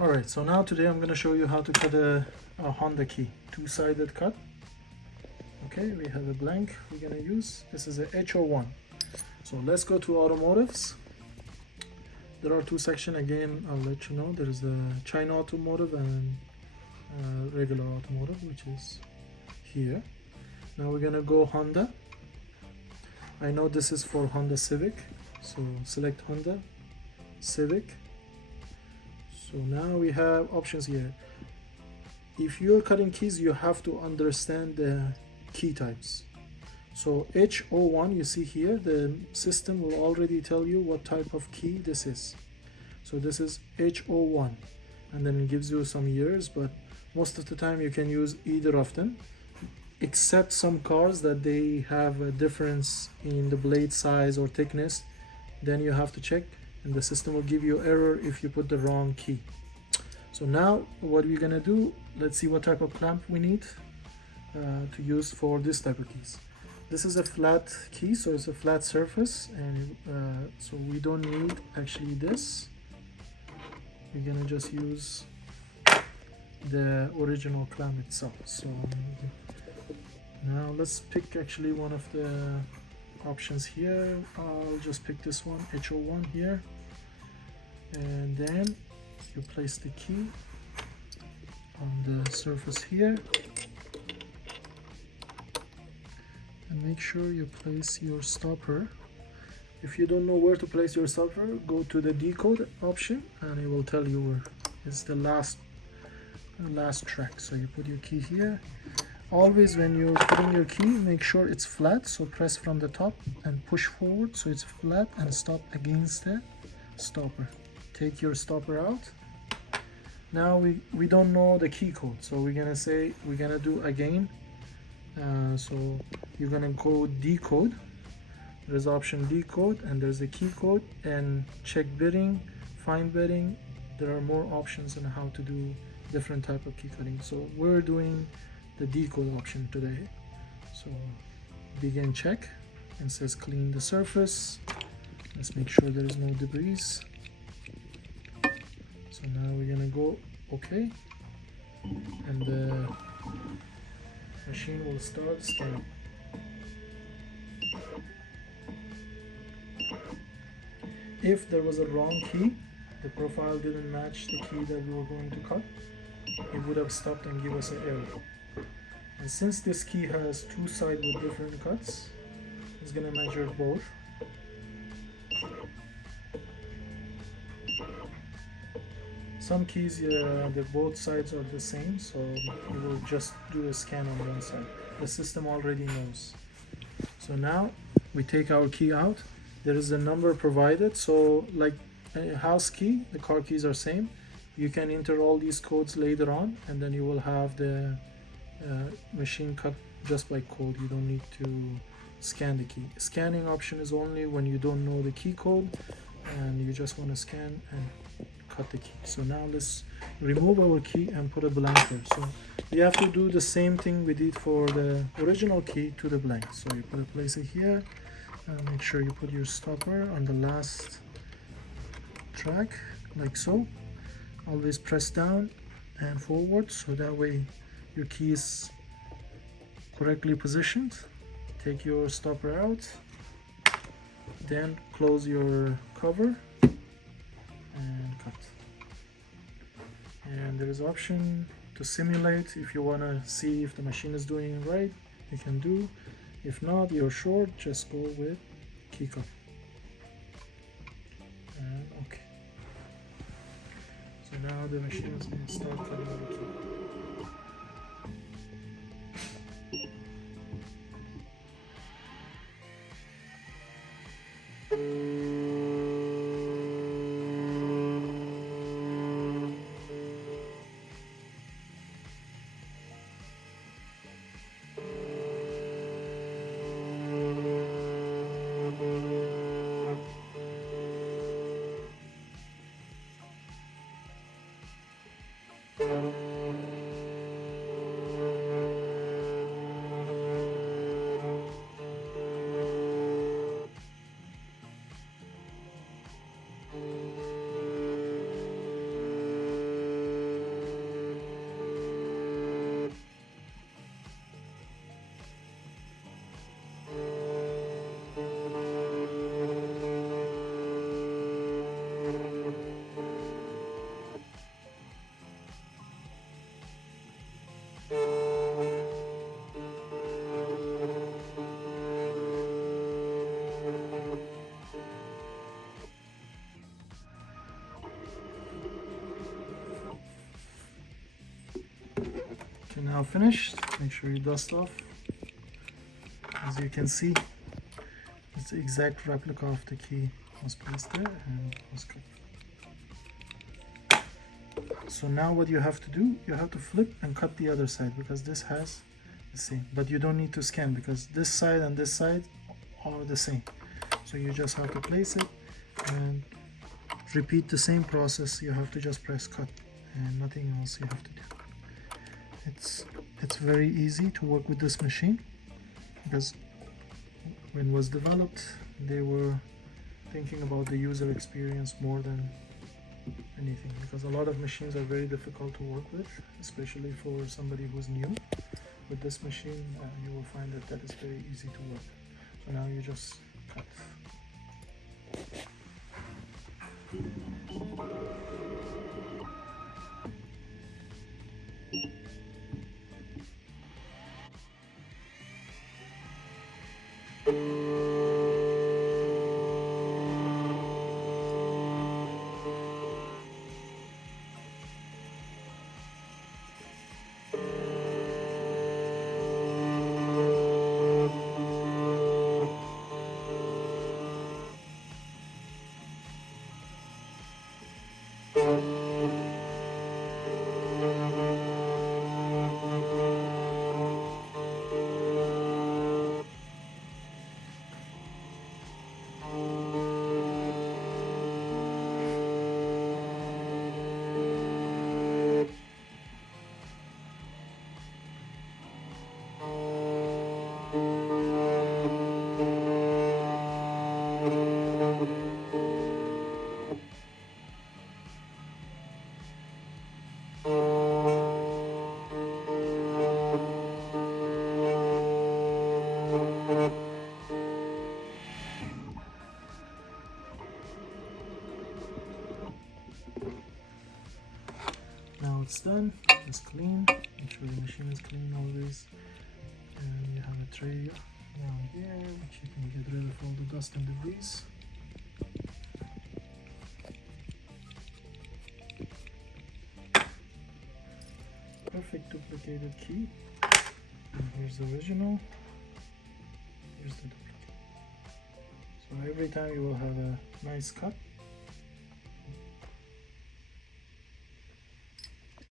Alright, so now today I'm going to show you how to cut a Honda key, two-sided cut. Okay, we have a blank we're going to use. This is a HO1. So let's go to automotives. There are two sections again, I'll let you know. There is the China automotive and regular automotive, which is here. Now we're going to go Honda. I know this is for Honda Civic, so select Honda Civic. So now we have options here. If you're cutting keys, you have to understand the key types. So HO1, you see here, the system will already tell you what type of key this is. So this is HO1, and then it gives you some years, but most of the time you can use either of them, except some cars that they have a difference in the blade size or thickness. Then you have to check, and the system will give you error if you put the wrong key. So now what we're gonna do, let's see what type of clamp we need to use for this type of keys. This is a flat key, so it's a flat surface, and so we don't need actually this. We're gonna just use the original clamp itself. So now let's pick actually one of the options here. I'll just pick this one, HO1 here, and then you place the key on the surface here, and make sure you place your stopper. If you don't know where to place your stopper, go to the decode option and it will tell you where is the last track. So you put your key here. Always when you're putting your key, make sure it's flat, so press from the top and push forward so it's flat and stop against the stopper. Take your stopper out. Now we don't know the key code, so we're gonna do again. So you're gonna go decode. There's option decode, and there's the key code, and check bidding, find bidding. There are more options on how to do different type of key cutting. So we're doing the decode option today. So begin check, and says clean the surface. Let's make sure there is no debris. So now we're gonna go OK, and the machine will start scanning. If there was a wrong key, the profile didn't match the key that we were going to cut, it would have stopped and give us an error. And since this key has two sides with different cuts, it's going to measure both. Some keys, the both sides are the same, so it will just do a scan on one side. The system already knows. So now we take our key out. There is a number provided, so like a house key, the car keys are same. You can enter all these codes later on, and then you will have the machine cut just by code. You don't need to scan the key. Scanning option is only when you don't know the key code and you just want to scan and cut the key. So now let's remove our key and put a blank there. So you have to do the same thing we did for the original key to the blank. So you place it here, and make sure you put your stopper on the last track like so. Always press down and forward, so that way your key is correctly positioned. Take your stopper out, then close your cover and cut. And there is option to simulate. If you want to see if the machine is doing it right, you can do. If not, you're short, just go with key cut. And okay. So now the machine is going to start cutting the key. So now finished. Make sure you dust off. As you can see, it's the exact replica of the key was placed there and was cut. So now what you have to do, you have to flip and cut the other side, because this has the same, but you don't need to scan because this side and this side are the same. So you just have to place it and repeat the same process. You have to just press cut and nothing else you have to do. It's very easy to work with this machine, because when it was developed they were thinking about the user experience more than anything, because a lot of machines are very difficult to work with, especially for somebody who's new. With this machine you will find that is very easy to work. So now you just cut. Now it's done. It's clean. Make sure the machine is clean always. And you have a tray down here which you can get rid of all the dust and debris. Perfect duplicated key. And here's the original. Here's the duplicate. So every time you will have a nice cut.